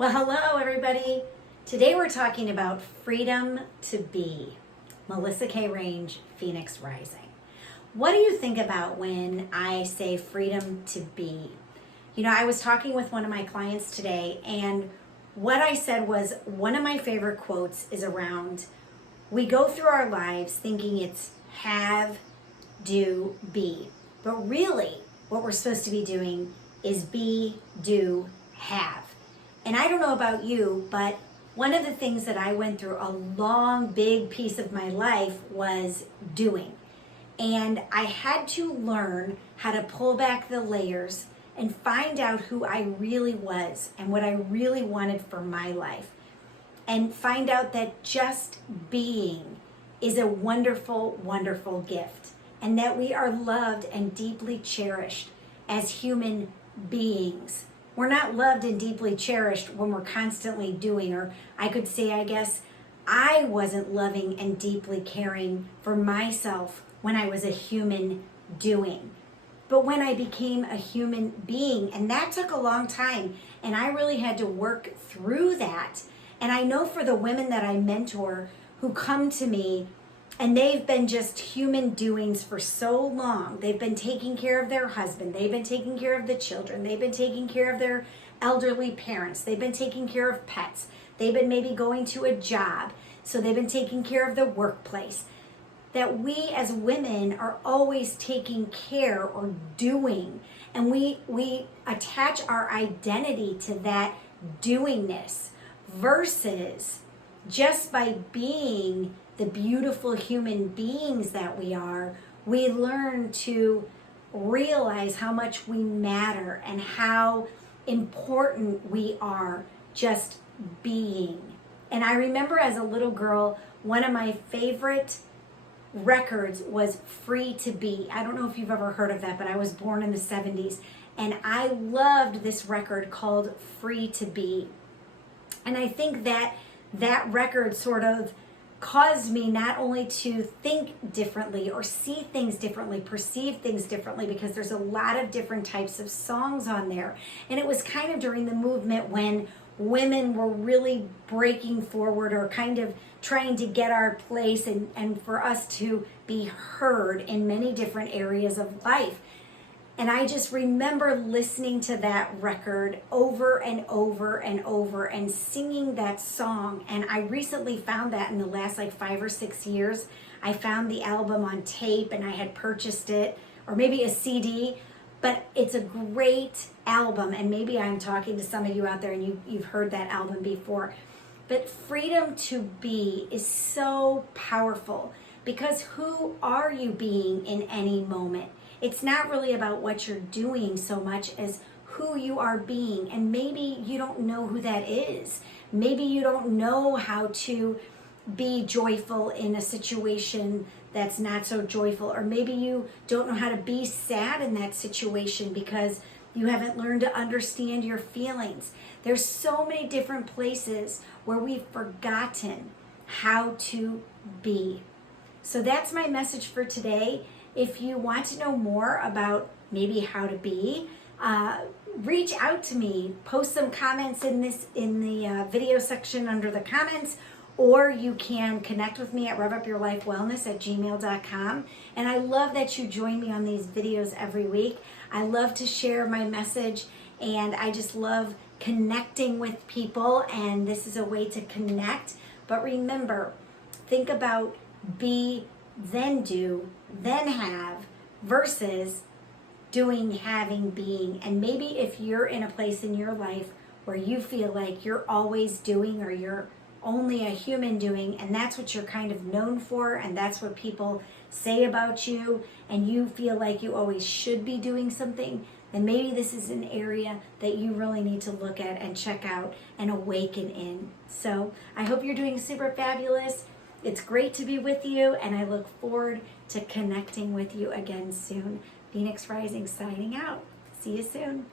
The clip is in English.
Well, hello, everybody. Today we're talking about freedom to be. Melissa K. Range, Phoenix Rising. What do you think about when I say freedom to be? You know, I was talking with one of my clients today, and what I said was one of my favorite quotes is around, we go through our lives thinking it's have, do, be. But really, what we're supposed to be doing is be, do, have. And I don't know about you, but one of the things that I went through a long, big piece of my life was doing. And I had to learn how to pull back the layers and find out who I really was and what I really wanted for my life. And find out that just being is a wonderful, wonderful gift. And that we are loved and deeply cherished as human beings. We're not loved and deeply cherished when we're constantly doing, or I could say, I guess, I wasn't loving and deeply caring for myself when I was a human doing. But when I became a human being, and that took a long time, and I really had to work through that. And I know for the women that I mentor who come to me, and they've been just human doings for so long. They've been taking care of their husband. They've been taking care of the children. They've been taking care of their elderly parents. They've been taking care of pets. They've been maybe going to a job. So they've been taking care of the workplace. That we as women are always taking care or doing. And we attach our identity to that doingness versus just by being the beautiful human beings that we are, we learn to realize how much we matter and how important we are just being. And I remember as a little girl, one of my favorite records was Free to Be. I don't know if you've ever heard of that, but I was born in the 70s. And I loved this record called Free to Be. And I think that record sort of caused me not only to think differently or see things differently, perceive things differently, because there's a lot of different types of songs on there. And it was kind of during the movement when women were really breaking forward or kind of trying to get our place and for us to be heard in many different areas of life. And I just remember listening to that record over and over and over and singing that song. And I recently found that in the last 5 or 6 years. I found the album on tape and I had purchased it, or maybe a CD. But it's a great album. And maybe I'm talking to some of you out there and you've heard that album before. But freedom to be is so powerful, because who are you being in any moment? It's not really about what you're doing so much as who you are being. And maybe you don't know who that is. Maybe you don't know how to be joyful in a situation that's not so joyful. Or maybe you don't know how to be sad in that situation because you haven't learned to understand your feelings. There's so many different places where we've forgotten how to be. So that's my message for today. If you want to know more about maybe how to be, reach out to me. Post some comments in the video section under the comments, or you can connect with me at revupyourlifewellness@gmail.com. And I love that you join me on these videos every week. I love to share my message, and I just love connecting with people, and this is a way to connect. But remember, think about be, then do, then have, versus doing, having, being. And maybe if you're in a place in your life where you feel like you're always doing, or you're only a human doing, and that's what you're kind of known for, and that's what people say about you, and you feel like you always should be doing something, then maybe this is an area that you really need to look at and check out and awaken in. So I hope you're doing super fabulous. It's great to be with you, and I look forward to connecting with you again soon. Phoenix Rising signing out. See you soon.